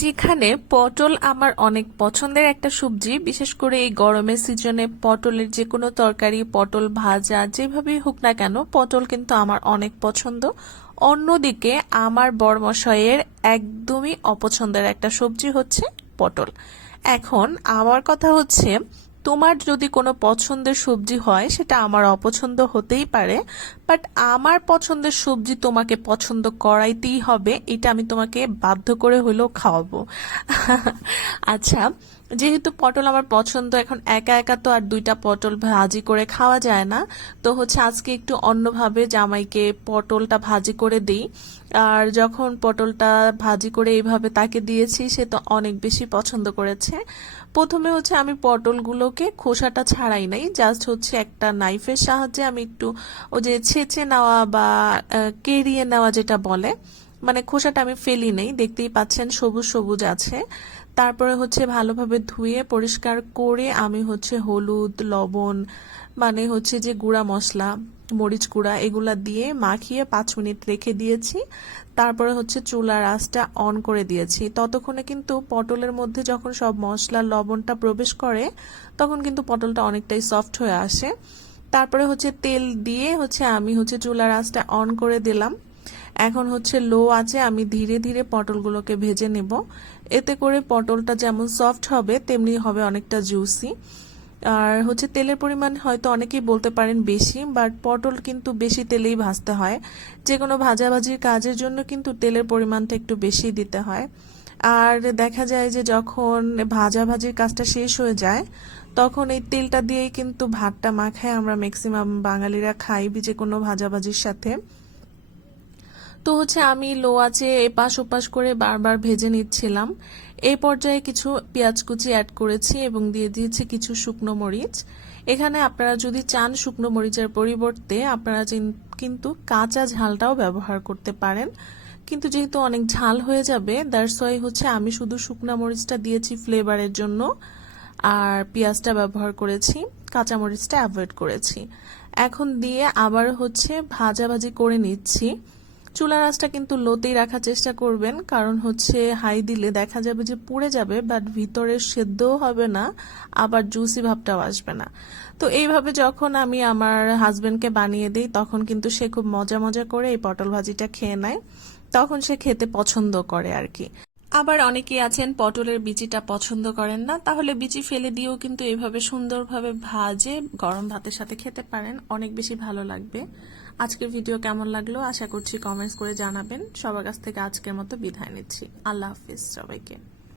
যেখানে পটল আমার অনেক পছন্দের একটা সবজি, বিশেষ করে এই গরমের সিজনে পটলের যে কোনো তরকারি, পটল ভাজা যেভাবেই হোক না কেন, পটল কিন্তু আমার অনেক পছন্দ। অন্যদিকে আমার বড়মশাইয়ের একদমই অপছন্দের একটা সবজি হচ্ছে পটল। এখন আমার কথা হচ্ছে, তোমার যদি কোনো পছন্দের সবজি হয় সেটা আমার অপছন্দ হতেই পারে, বাট আমার পছন্দের সবজি তোমাকে পছন্দ করাইতেই হবে, এটা আমি তোমাকে বাধ্য করে হলেও খাওয়াবো। আচ্ছা, যেহেতু পটল আমার পছন্দ, এখন একা একা তো আর দুইটা পটল ভাজি করে খাওয়া যায় না। তো হচ্ছে আজকে একটু অন্যভাবে জামাইকে পটলটা ভাজি করে দিই। আর যখন পটলটা ভাজি করে এইভাবে তাকে দিয়েছি, সে তো অনেক বেশি পছন্দ করেছে। প্রথমে হচ্ছে আমি পটলগুলোকে খোসাটা ছাড়াই নাই, জাস্ট হচ্ছে একটা নাইফের সাহায্যে আমি একটু ওই যে ছেঁচে নেওয়া বা কেরিয়ে নেওয়া যেটা বলে, মানে খোসাটা আমি ফেলি নেই, দেখতেই পাচ্ছেন সবুজ সবুজ আছে। তারপরে হচ্ছে ভালোভাবে ধুয়ে পরিষ্কার করে আমি হচ্ছে হলুদ, লবণ, মানে হচ্ছে যে গুঁড়া মশলা, মরিচ গুঁড়া, এগুলা দিয়ে মাখিয়ে 5 মিনিট রেখে দিয়েছি। তারপরে হচ্ছে চুলার আঁচটা অন করে দিয়েছি। ততক্ষণে কিন্তু পটলের মধ্যে যখন সব মশলা লবণটা প্রবেশ করে, তখন কিন্তু পটলটা অনেকটাই সফট হয়ে আসে। তারপরে হচ্ছে তেল দিয়ে হচ্ছে আমি হচ্ছে চুলার আঁচটা অন করে দিলাম। এখন হচ্ছে লো আছে, আমি ধীরে ধীরে পটলগুলোকে ভেজে নেব। এতে করে পটলটা যেমন সফট হবে তেমনি হবে অনেকটা জুসি। আর হচ্ছে তেলের পরিমাণ হয়তো অনেকেই বলতে পারেন বেশি, বাট পটল কিন্তু বেশি তেলেই ভাজতে হয়। যে কোনো ভাজাভাজির কাজের জন্য কিন্তু তেলের পরিমাণটা একটু বেশি দিতে হয়। আর দেখা যায় যে যখন ভাজাভাজির কাজটা শেষ হয়ে যায়, তখন এই তেলটা দিয়েই কিন্তু ভাতটা মাখায় আমরা ম্যাক্সিমাম বাঙালিরা খাই যে কোনো ভাজাভাজির সাথে। তো হচ্ছে আমি লো আঁচে এপাশ ওপাশ করে বারবার ভেজে নিচ্ছিলাম। এই পর্যায়ে কিছু পেঁয়াজ কুচি অ্যাড করেছি এবং দিয়ে দিয়েছি কিছু শুকনো মরিচ। এখানে আপনারা যদি চান শুকনো মরিচের পরিবর্তে আপনারা কিন্তু কাঁচা ঝালটাও ব্যবহার করতে পারেন, কিন্তু যেহেতু অনেক ঝাল হয়ে যাবে, দ্যাটস ওয়াই হচ্ছে আমি শুধু শুকনো মরিচটা দিয়েছি ফ্লেভারের জন্য, আর পেঁয়াজটা ব্যবহার করেছি, কাঁচা মরিচটা অ্যাভয়েড করেছি। এখন দিয়ে আবার হচ্ছে ভাজাভাজি করে নিচ্ছি। চুলার আঁচটা কিন্তু লোতেই রাখার চেষ্টা করবেন, কারণ হচ্ছে হাই দিলে দেখা যাবে যে পুড়ে যাবে, বাট ভিতরে সেদ্ধও হবে না, আবার জুসি ভাবটাও আসবে না। তো এইভাবে যখন আমি আমার হাজবেন্ডকে বানিয়ে দিই, তখন কিন্তু সে খুব মজা মজা করে এই পটল ভাজিটা খেয়ে নেয়। তখন সে খেতে পছন্দ করে আর কি। আবার অনেকেই আছেন পটলের বিচিটা পছন্দ করেন না, তাহলে বিচি ফেলে দিয়েও কিন্তু এইভাবে সুন্দরভাবে ভাজে গরম ভাতের সাথে খেতে পারেন, অনেক বেশি ভালো লাগবে। আজকের ভিডিও কেমন লাগলো আশা করছি কমেন্টস করে জানাবেন। সবার কাছ থেকে আজকের মতো বিদায় নিচ্ছি। আল্লাহ হাফিজ সবাইকে।